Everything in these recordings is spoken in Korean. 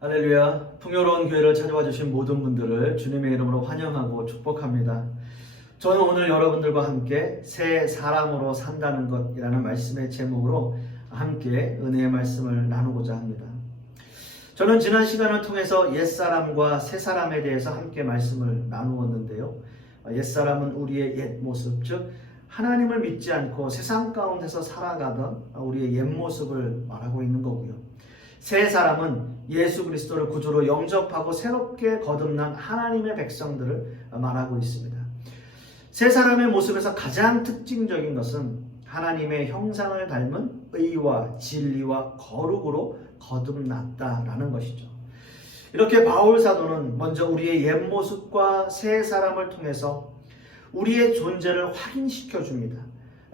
할렐루야. 풍요로운 교회를 찾아와 주신 모든 분들을 주님의 이름으로 환영하고 축복합니다. 저는 오늘 여러분들과 함께 새 사람으로 산다는 것이라는 말씀의 제목으로 함께 은혜의 말씀을 나누고자 합니다. 저는 지난 시간을 통해서 옛사람과 새사람에 대해서 함께 말씀을 나누었는데요. 옛사람은 우리의 옛 모습, 즉 하나님을 믿지 않고 세상 가운데서 살아가던 우리의 옛 모습을 말하고 있는 거고요. 새 사람은 예수 그리스도를 구주로 영접하고 새롭게 거듭난 하나님의 백성들을 말하고 있습니다. 새 사람의 모습에서 가장 특징적인 것은 하나님의 형상을 닮은 의와 진리와 거룩으로 거듭났다라는 것이죠. 이렇게 바울 사도는 먼저 우리의 옛 모습과 새 사람을 통해서 우리의 존재를 확인시켜 줍니다.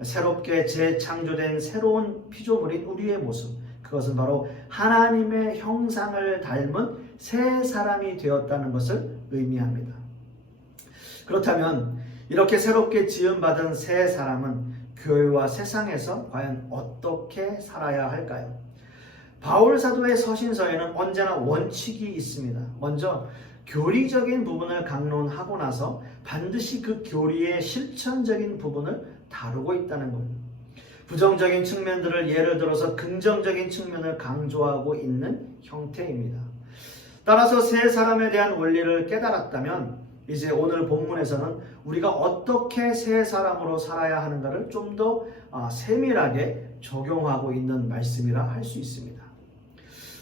새롭게 재창조된 새로운 피조물인 우리의 모습, 그것은 바로 하나님의 형상을 닮은 새 사람이 되었다는 것을 의미합니다. 그렇다면 이렇게 새롭게 지음받은 새 사람은 교회와 세상에서 과연 어떻게 살아야 할까요? 바울 사도의 서신서에는 언제나 원칙이 있습니다. 먼저 교리적인 부분을 강론하고 나서 반드시 그 교리의 실천적인 부분을 다루고 있다는 겁니다. 부정적인 측면들을 예를 들어서 긍정적인 측면을 강조하고 있는 형태입니다. 따라서 새 사람에 대한 원리를 깨달았다면 이제 오늘 본문에서는 우리가 어떻게 새 사람으로 살아야 하는가를 좀 더 세밀하게 적용하고 있는 말씀이라 할 수 있습니다.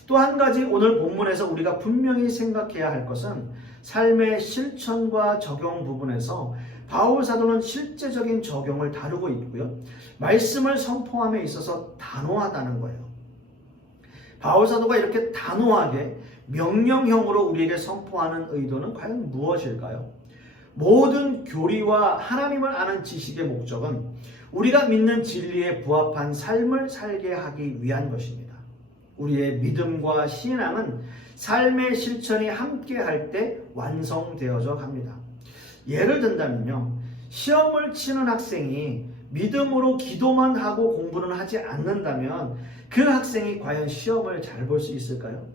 또 한 가지 오늘 본문에서 우리가 분명히 생각해야 할 것은 삶의 실천과 적용 부분에서 바울 사도는 실제적인 적용을 다루고 있고요. 말씀을 선포함에 있어서 단호하다는 거예요. 바울 사도가 이렇게 단호하게 명령형으로 우리에게 선포하는 의도는 과연 무엇일까요? 모든 교리와 하나님을 아는 지식의 목적은 우리가 믿는 진리에 부합한 삶을 살게 하기 위한 것입니다. 우리의 믿음과 신앙은 삶의 실천이 함께 할 때 완성되어져 갑니다. 예를 든다면요, 시험을 치는 학생이 믿음으로 기도만 하고 공부는 하지 않는다면 그 학생이 과연 시험을 잘 볼 수 있을까요?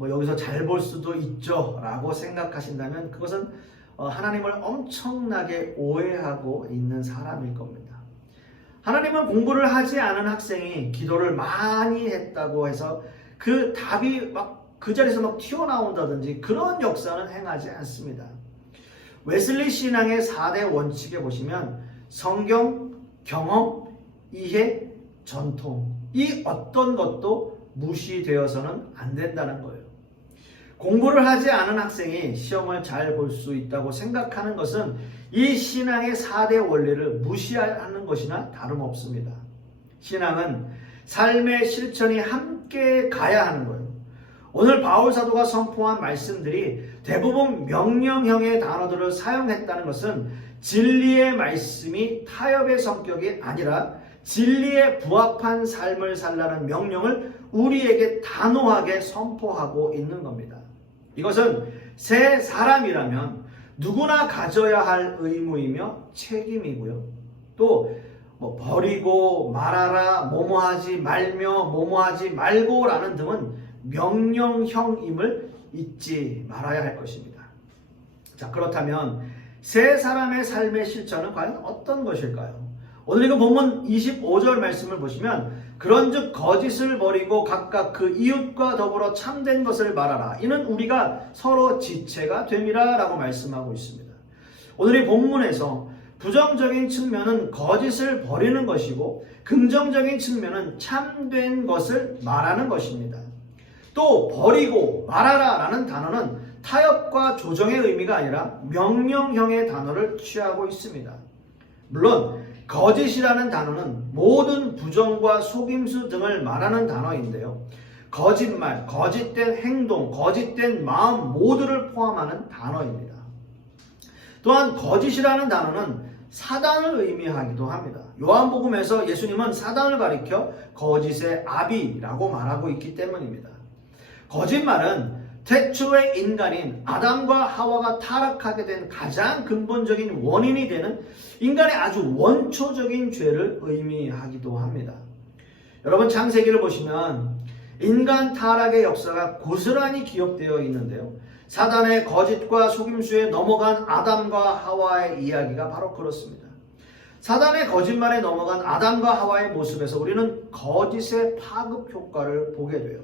여기서 잘 볼 수도 있죠 라고 생각하신다면 그것은 하나님을 엄청나게 오해하고 있는 사람일 겁니다. 하나님은 공부를 하지 않은 학생이 기도를 많이 했다고 해서 그 답이 그 자리에서 튀어나온다든지 그런 역사는 행하지 않습니다. 웨슬리 신앙의 4대 원칙에 보시면 성경, 경험, 이해, 전통, 이 어떤 것도 무시되어서는 안 된다는 거예요. 공부를 하지 않은 학생이 시험을 잘 볼 수 있다고 생각하는 것은 이 신앙의 4대 원리를 무시하는 것이나 다름없습니다. 신앙은 삶의 실천이 함께 가야 하는 거예요. 오늘 바울 사도가 선포한 말씀들이 대부분 명령형의 단어들을 사용했다는 것은 진리의 말씀이 타협의 성격이 아니라 진리에 부합한 삶을 살라는 명령을 우리에게 단호하게 선포하고 있는 겁니다. 이것은 새 사람이라면 누구나 가져야 할 의무이며 책임이고요. 또 버리고 말아라, 뭐뭐하지 말며 뭐뭐하지 말고라는 등은 명령형임을 잊지 말아야 할 것입니다. 자, 그렇다면 새 사람의 삶의 실천은 과연 어떤 것일까요? 오늘 이거 본문 25절 말씀을 보시면 그런즉 거짓을 버리고 각각 그 이웃과 더불어 참된 것을 말하라. 이는 우리가 서로 지체가 됨이라 라고 말씀하고 있습니다. 오늘 이 본문에서 부정적인 측면은 거짓을 버리는 것이고 긍정적인 측면은 참된 것을 말하는 것입니다. 또 버리고 말하라 라는 단어는 타협과 조정의 의미가 아니라 명령형의 단어를 취하고 있습니다. 물론 거짓이라는 단어는 모든 부정과 속임수 등을 말하는 단어인데요. 거짓말, 거짓된 행동, 거짓된 마음 모두를 포함하는 단어입니다. 또한 거짓이라는 단어는 사단을 의미하기도 합니다. 요한복음에서 예수님은 사단을 가리켜 거짓의 아비라고 말하고 있기 때문입니다. 거짓말은 태초의 인간인 아담과 하와가 타락하게 된 가장 근본적인 원인이 되는 인간의 아주 원초적인 죄를 의미하기도 합니다. 여러분 창세기를 보시면 인간 타락의 역사가 고스란히 기록되어 있는데요. 사단의 거짓과 속임수에 넘어간 아담과 하와의 이야기가 바로 그렇습니다. 사단의 거짓말에 넘어간 아담과 하와의 모습에서 우리는 거짓의 파급 효과를 보게 돼요.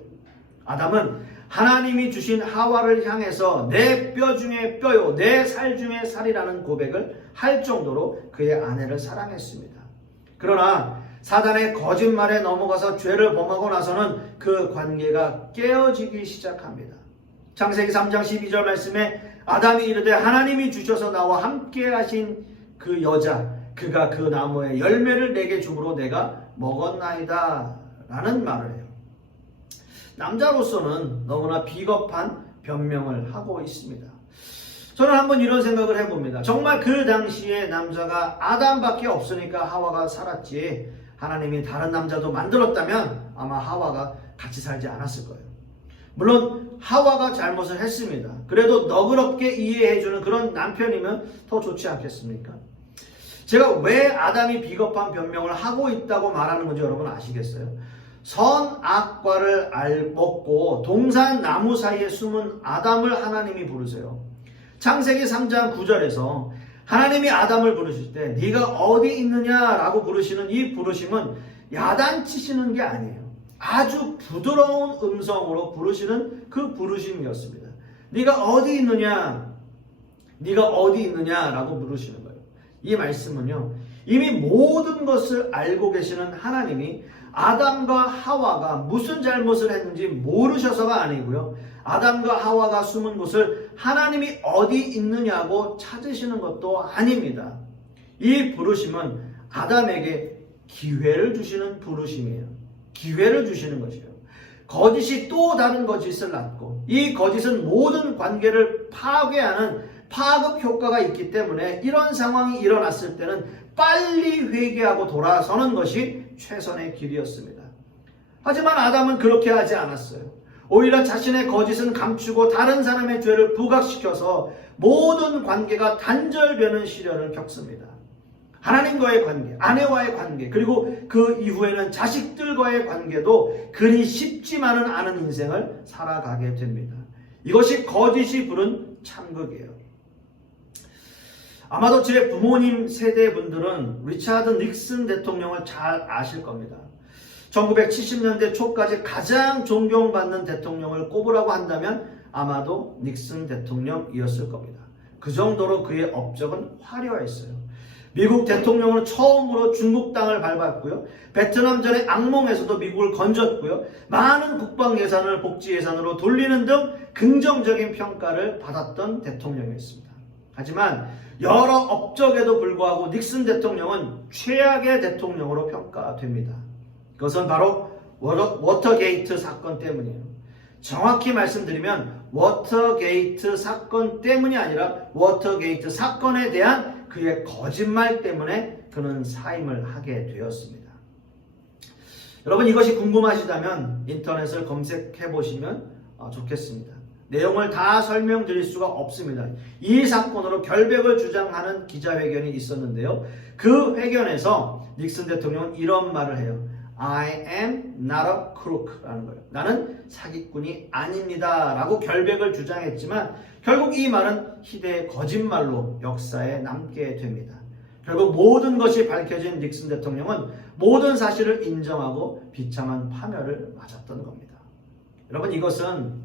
아담은 하나님이 주신 하와를 향해서 내 뼈 중에 뼈요, 내 살 중에 살이라는 고백을 할 정도로 그의 아내를 사랑했습니다. 그러나 사단의 거짓말에 넘어가서 죄를 범하고 나서는 그 관계가 깨어지기 시작합니다. 창세기 3장 12절 말씀에 아담이 이르되 하나님이 주셔서 나와 함께 하신 그 여자 그가 그 나무의 열매를 내게 주므로 내가 먹었나이다 라는 말을 해요. 남자로서는 너무나 비겁한 변명을 하고 있습니다. 저는 한번 이런 생각을 해봅니다. 정말 그 당시에 남자가 아담밖에 없으니까 하와가 살았지 하나님이 다른 남자도 만들었다면 아마 하와가 같이 살지 않았을 거예요. 물론 하와가 잘못을 했습니다. 그래도 너그럽게 이해해주는 그런 남편이면 더 좋지 않겠습니까? 제가 왜 아담이 비겁한 변명을 하고 있다고 말하는 건지 여러분 아시겠어요? 선악과를 먹고 동산 나무 사이에 숨은 아담을 하나님이 부르세요. 창세기 3장 9절에서 하나님이 아담을 부르실 때 네가 어디 있느냐라고 부르시는 이 부르심은 야단치시는 게 아니에요. 아주 부드러운 음성으로 부르시는 그 부르심이었습니다. 네가 어디 있느냐? 네가 어디 있느냐라고 부르시는 거예요. 이 말씀은요. 이미 모든 것을 알고 계시는 하나님이 아담과 하와가 무슨 잘못을 했는지 모르셔서가 아니고요. 아담과 하와가 숨은 곳을 하나님이 어디 있느냐고 찾으시는 것도 아닙니다. 이 부르심은 아담에게 기회를 주시는 부르심이에요. 기회를 주시는 것이에요. 거짓이 또 다른 거짓을 낳고 이 거짓은 모든 관계를 파괴하는 파급 효과가 있기 때문에 이런 상황이 일어났을 때는 빨리 회개하고 돌아서는 것이 최선의 길이었습니다. 하지만 아담은 그렇게 하지 않았어요. 오히려 자신의 거짓은 감추고 다른 사람의 죄를 부각시켜서 모든 관계가 단절되는 시련을 겪습니다. 하나님과의 관계, 아내와의 관계, 그리고 그 이후에는 자식들과의 관계도 그리 쉽지만은 않은 인생을 살아가게 됩니다. 이것이 거짓이 부른 참극이에요. 아마도 제 부모님 세대 분들은 리차드 닉슨 대통령을 잘 아실 겁니다. 1970년대 초까지 가장 존경받는 대통령을 꼽으라고 한다면 아마도 닉슨 대통령이었을 겁니다. 그 정도로 그의 업적은 화려했어요. 미국 대통령으로 처음으로 중국 땅을 밟았고요. 베트남전의 악몽에서도 미국을 건졌고요. 많은 국방 예산을 복지 예산으로 돌리는 등 긍정적인 평가를 받았던 대통령이었습니다. 하지만 여러 업적에도 불구하고 닉슨 대통령은 최악의 대통령으로 평가됩니다. 그것은 바로 워터게이트 사건 때문이에요. 정확히 말씀드리면 워터게이트 사건 때문이 아니라 워터게이트 사건에 대한 그의 거짓말 때문에 그는 사임을 하게 되었습니다. 여러분 이것이 궁금하시다면 인터넷을 검색해 보시면 좋겠습니다. 내용을 다 설명드릴 수가 없습니다. 이 사건으로 결백을 주장하는 기자회견이 있었는데요. 그 회견에서 닉슨 대통령은 이런 말을 해요. I am not a crook라는 거예요. 나는 사기꾼이 아닙니다 라고 결백을 주장했지만 결국 이 말은 희대의 거짓말로 역사에 남게 됩니다. 결국 모든 것이 밝혀진 닉슨 대통령은 모든 사실을 인정하고 비참한 파멸을 맞았던 겁니다. 여러분 이것은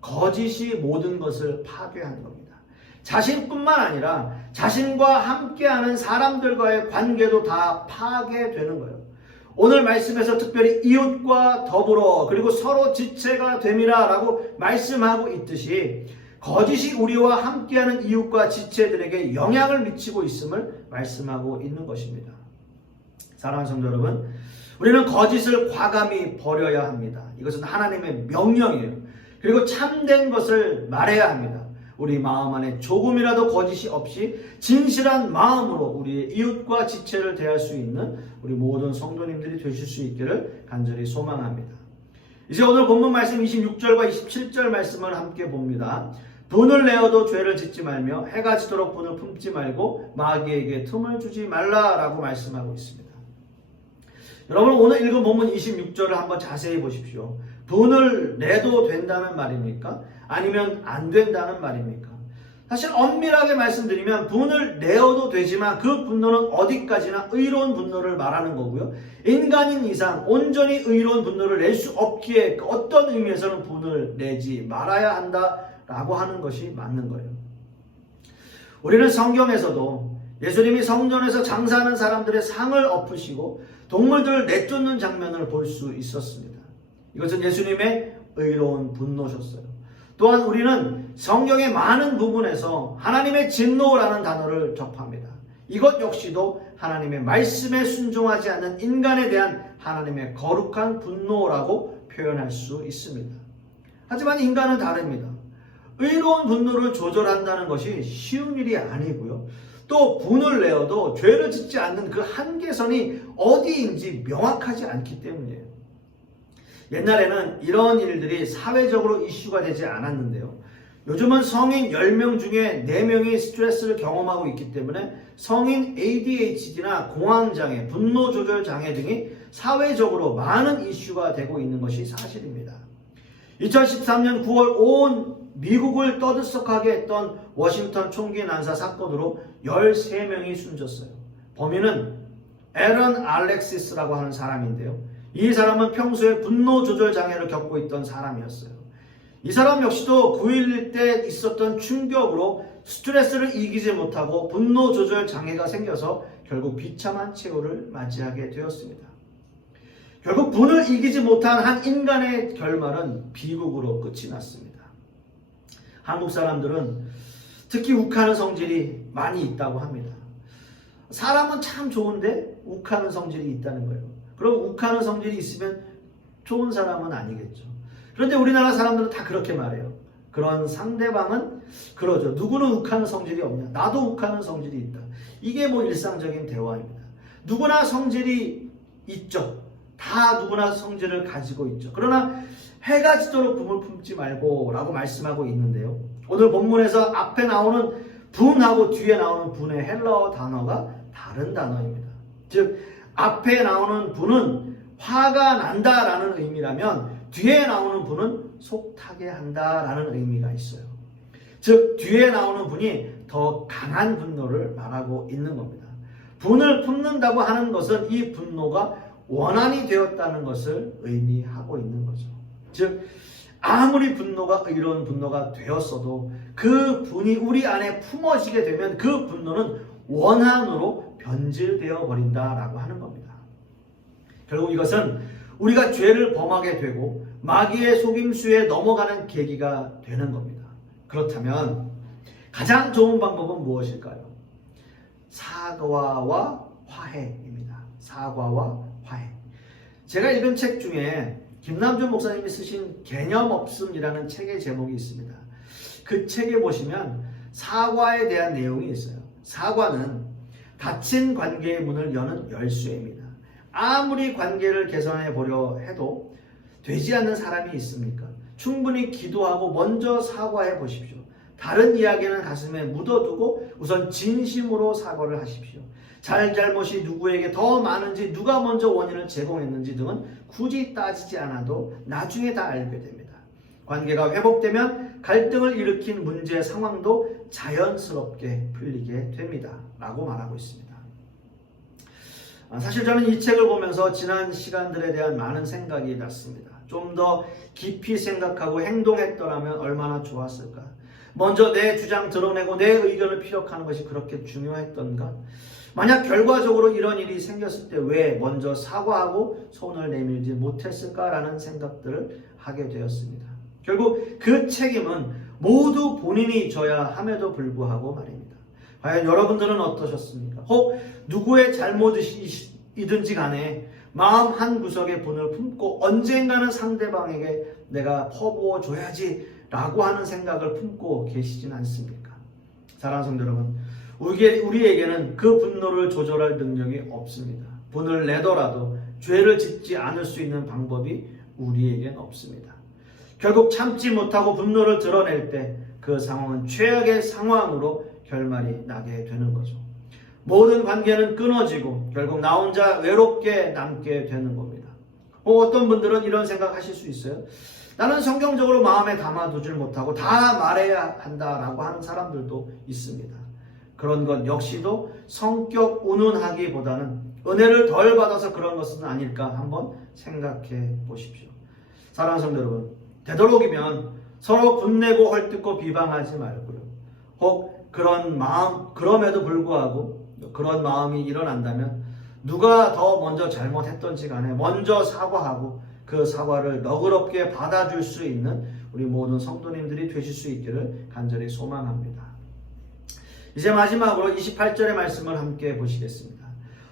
거짓이 모든 것을 파괴하는 겁니다. 자신뿐만 아니라 자신과 함께하는 사람들과의 관계도 다 파괴되는 거예요. 오늘 말씀에서 특별히 이웃과 더불어 그리고 서로 지체가 됨이라 라고 말씀하고 있듯이 거짓이 우리와 함께하는 이웃과 지체들에게 영향을 미치고 있음을 말씀하고 있는 것입니다. 사랑하는 성도 여러분, 우리는 거짓을 과감히 버려야 합니다. 이것은 하나님의 명령이에요. 그리고 참된 것을 말해야 합니다. 우리 마음 안에 조금이라도 거짓이 없이 진실한 마음으로 우리의 이웃과 지체를 대할 수 있는 우리 모든 성도님들이 되실 수 있기를 간절히 소망합니다. 이제 오늘 본문 말씀 26절과 27절 말씀을 함께 봅니다. 분을 내어도 죄를 짓지 말며 해가 지도록 분을 품지 말고 마귀에게 틈을 주지 말라라고 말씀하고 있습니다. 여러분 오늘 읽은 본문 26절을 한번 자세히 보십시오. 분을 내도 된다는 말입니까? 아니면 안 된다는 말입니까? 사실 엄밀하게 말씀드리면 분을 내어도 되지만 그 분노는 어디까지나 의로운 분노를 말하는 거고요. 인간인 이상 온전히 의로운 분노를 낼 수 없기에 어떤 의미에서는 분을 내지 말아야 한다라고 하는 것이 맞는 거예요. 우리는 성경에서도 예수님이 성전에서 장사하는 사람들의 상을 엎으시고 동물들을 내쫓는 장면을 볼 수 있었습니다. 이것은 예수님의 의로운 분노셨어요. 또한 우리는 성경의 많은 부분에서 하나님의 진노라는 단어를 접합니다. 이것 역시도 하나님의 말씀에 순종하지 않는 인간에 대한 하나님의 거룩한 분노라고 표현할 수 있습니다. 하지만 인간은 다릅니다. 의로운 분노를 조절한다는 것이 쉬운 일이 아니고요. 또 분을 내어도 죄를 짓지 않는 그 한계선이 어디인지 명확하지 않기 때문이에요. 옛날에는 이런 일들이 사회적으로 이슈가 되지 않았는데요. 요즘은 성인 10명 중에 4명이 스트레스를 경험하고 있기 때문에 성인 ADHD나 공황장애, 분노조절장애 등이 사회적으로 많은 이슈가 되고 있는 것이 사실입니다. 2013년 9월 온 미국을 떠들썩하게 했던 워싱턴 총기 난사 사건으로 13명이 숨졌어요. 범인은 에런 알렉시스라고 하는 사람인데요. 이 사람은 평소에 분노 조절 장애를 겪고 있던 사람이었어요. 이 사람 역시도 9.11 때 있었던 충격으로 스트레스를 이기지 못하고 분노 조절 장애가 생겨서 결국 비참한 최후를 맞이하게 되었습니다. 결국 분을 이기지 못한 한 인간의 결말은 비극으로 끝이 났습니다. 한국 사람들은 특히 욱하는 성질이 많이 있다고 합니다. 사람은 참 좋은데 욱하는 성질이 있다는 거예요. 그럼 욱하는 성질이 있으면 좋은 사람은 아니겠죠. 그런데 우리나라 사람들은 다 그렇게 말해요. 그런 상대방은 그러죠. 누구는 욱하는 성질이 없냐? 나도 욱하는 성질이 있다. 이게 뭐 일상적인 대화입니다. 누구나 성질이 있죠. 다 누구나 성질을 가지고 있죠. 그러나 해가 지도록 분을 품지 말고 라고 말씀하고 있는데요. 오늘 본문에서 앞에 나오는 분하고 뒤에 나오는 분의 헬라어 단어가 다른 단어입니다. 즉 앞에 나오는 분은 화가 난다라는 의미라면 뒤에 나오는 분은 속타게 한다라는 의미가 있어요. 즉 뒤에 나오는 분이 더 강한 분노를 말하고 있는 겁니다. 분을 품는다고 하는 것은 이 분노가 원한이 되었다는 것을 의미하고 있는 거죠. 즉 아무리 분노가 의로운 분노가 되었어도 그 분이 우리 안에 품어지게 되면 그 분노는 원한으로 변질되어 버린다라고 하는 겁니다. 결국 이것은 우리가 죄를 범하게 되고 마귀의 속임수에 넘어가는 계기가 되는 겁니다. 그렇다면 가장 좋은 방법은 무엇일까요? 사과와 화해입니다. 사과와 화해. 제가 읽은 책 중에 김남준 목사님이 쓰신 개념 없음이라는 책의 제목이 있습니다. 그 책에 보시면 사과에 대한 내용이 있어요. 사과는 닫힌 관계의 문을 여는 열쇠입니다. 아무리 관계를 개선해 보려 해도 되지 않는 사람이 있습니까? 충분히 기도하고 먼저 사과해 보십시오. 다른 이야기는 가슴에 묻어두고 우선 진심으로 사과를 하십시오. 잘잘못이 누구에게 더 많은지 누가 먼저 원인을 제공했는지 등은 굳이 따지지 않아도 나중에 다 알게 됩니다. 관계가 회복되면 갈등을 일으킨 문제 상황도 자연스럽게 풀리게 됩니다. 라고 말하고 있습니다. 사실 저는 이 책을 보면서 지난 시간들에 대한 많은 생각이 났습니다. 좀 더 깊이 생각하고 행동했더라면 얼마나 좋았을까. 먼저 내 주장 드러내고 내 의견을 피력하는 것이 그렇게 중요했던가. 만약 결과적으로 이런 일이 생겼을 때 왜 먼저 사과하고 손을 내밀지 못했을까라는 생각들을 하게 되었습니다. 결국 그 책임은 모두 본인이 져야 함에도 불구하고 말입니다. 과연 여러분들은 어떠셨습니까? 혹 누구의 잘못이든지 간에 마음 한 구석에 분을 품고 언젠가는 상대방에게 내가 퍼부어 줘야지 라고 하는 생각을 품고 계시진 않습니까? 사랑하는 성도 여러분, 우리에게는 그 분노를 조절할 능력이 없습니다. 분을 내더라도 죄를 짓지 않을 수 있는 방법이 우리에겐 없습니다. 결국 참지 못하고 분노를 드러낼 때 그 상황은 최악의 상황으로 결말이 나게 되는 거죠. 모든 관계는 끊어지고 결국 나 혼자 외롭게 남게 되는 겁니다. 어떤 분들은 이런 생각하실 수 있어요. 나는 성경적으로 마음에 담아두질 못하고 다 말해야 한다라고 하는 사람들도 있습니다. 그런 것 역시도 성격 운운하기보다는 은혜를 덜 받아서 그런 것은 아닐까 한번 생각해 보십시오. 사랑하는 성도 여러분, 되도록이면 서로 분내고 헐뜯고 비방하지 말고요. 혹 그런 마음, 그럼에도 불구하고 그런 마음이 일어난다면 누가 더 먼저 잘못했던지 간에 먼저 사과하고 그 사과를 너그럽게 받아줄 수 있는 우리 모든 성도님들이 되실 수 있기를 간절히 소망합니다. 이제 마지막으로 28절의 말씀을 함께 보시겠습니다.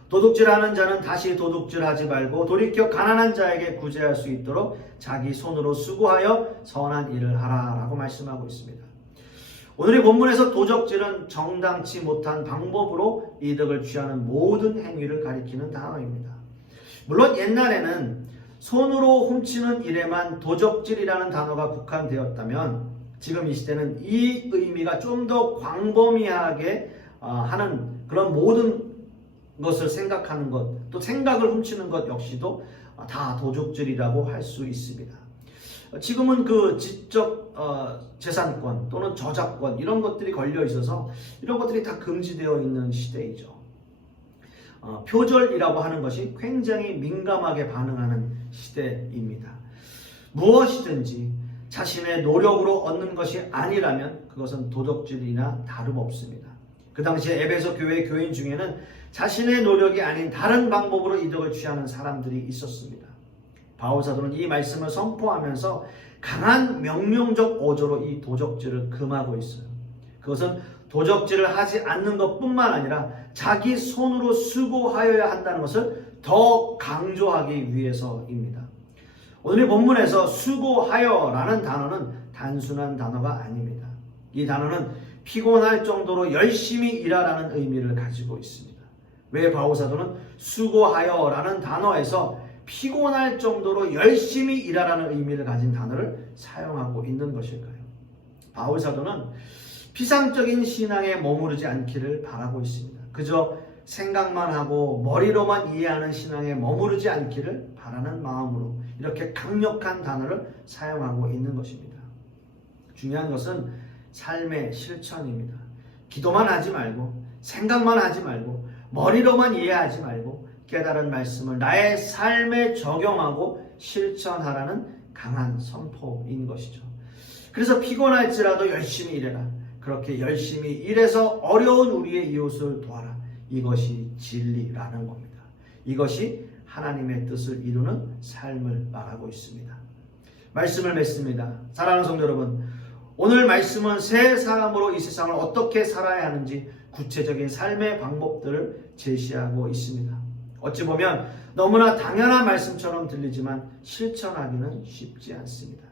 도둑질하는 자는 다시 도둑질하지 말고 돌이켜 가난한 자에게 구제할 수 있도록 자기 손으로 수고하여 선한 일을 하라라고 말씀하고 있습니다. 오늘의 본문에서 도적질은 정당치 못한 방법으로 이득을 취하는 모든 행위를 가리키는 단어입니다. 물론 옛날에는 손으로 훔치는 일에만 도적질이라는 단어가 국한되었다면 지금 이 시대는 이 의미가 좀 더 광범위하게 하는 그런 모든 것을 생각하는 것, 또 생각을 훔치는 것 역시도 다 도적질이라고 할 수 있습니다. 지금은 그 지적 재산권 또는 저작권 이런 것들이 걸려 있어서 이런 것들이 다 금지되어 있는 시대이죠. 표절이라고 하는 것이 굉장히 민감하게 반응하는 시대입니다. 무엇이든지 자신의 노력으로 얻는 것이 아니라면 그것은 도적질이나 다름없습니다. 그 당시에 에베소 교회 교인 중에는 자신의 노력이 아닌 다른 방법으로 이득을 취하는 사람들이 있었습니다. 바울 사도는 이 말씀을 선포하면서 강한 명령적 어조로 이 도적질을 금하고 있어요. 그것은 도적질을 하지 않는 것뿐만 아니라 자기 손으로 수고하여야 한다는 것을 더 강조하기 위해서입니다. 오늘 이 본문에서 수고하여라는 단어는 단순한 단어가 아닙니다. 이 단어는 피곤할 정도로 열심히 일하라는 의미를 가지고 있습니다. 왜 바울 사도는 수고하여라는 단어에서 피곤할 정도로 열심히 일하라는 의미를 가진 단어를 사용하고 있는 것일까요? 바울 사도는 피상적인 신앙에 머무르지 않기를 바라고 있습니다. 그저 생각만 하고 머리로만 이해하는 신앙에 머무르지 않기를 바라는 마음으로 이렇게 강력한 단어를 사용하고 있는 것입니다. 중요한 것은 삶의 실천입니다. 기도만 하지 말고 생각만 하지 말고 머리로만 이해하지 말고 깨달은 말씀을 나의 삶에 적용하고 실천하라는 강한 선포인 것이죠. 그래서 피곤할지라도 열심히 일해라. 그렇게 열심히 일해서 어려운 우리의 이웃을 도와라. 이것이 진리라는 겁니다. 이것이 하나님의 뜻을 이루는 삶을 말하고 있습니다. 말씀을 맺습니다. 사랑하는 성도 여러분, 오늘 말씀은 새 사람으로 이 세상을 어떻게 살아야 하는지 구체적인 삶의 방법들을 제시하고 있습니다. 어찌 보면 너무나 당연한 말씀처럼 들리지만 실천하기는 쉽지 않습니다.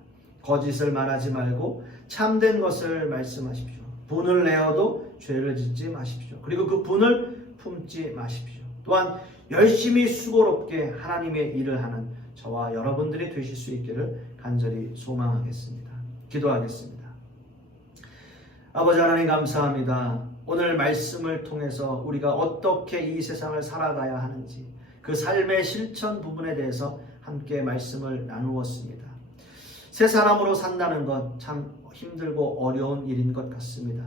거짓을 말하지 말고 참된 것을 말씀하십시오. 분을 내어도 죄를 짓지 마십시오. 그리고 그 분을 품지 마십시오. 또한 열심히 수고롭게 하나님의 일을 하는 저와 여러분들이 되실 수 있기를 간절히 소망하겠습니다. 기도하겠습니다. 아버지 하나님 감사합니다. 오늘 말씀을 통해서 우리가 어떻게 이 세상을 살아가야 하는지 그 삶의 실천 부분에 대해서 함께 말씀을 나누었습니다. 새 사람으로 산다는 것 참 힘들고 어려운 일인 것 같습니다.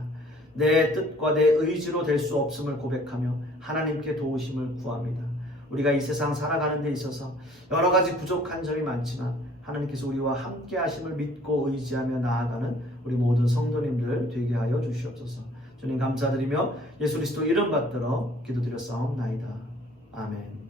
내 뜻과 내 의지로 될 수 없음을 고백하며 하나님께 도우심을 구합니다. 우리가 이 세상 살아가는 데 있어서 여러 가지 부족한 점이 많지만 하나님께서 우리와 함께 하심을 믿고 의지하며 나아가는 우리 모든 성도님들 되게 하여 주시옵소서. 주님 감사드리며 예수 그리스도 이름 받들어 기도드렸사옵나이다. 아멘.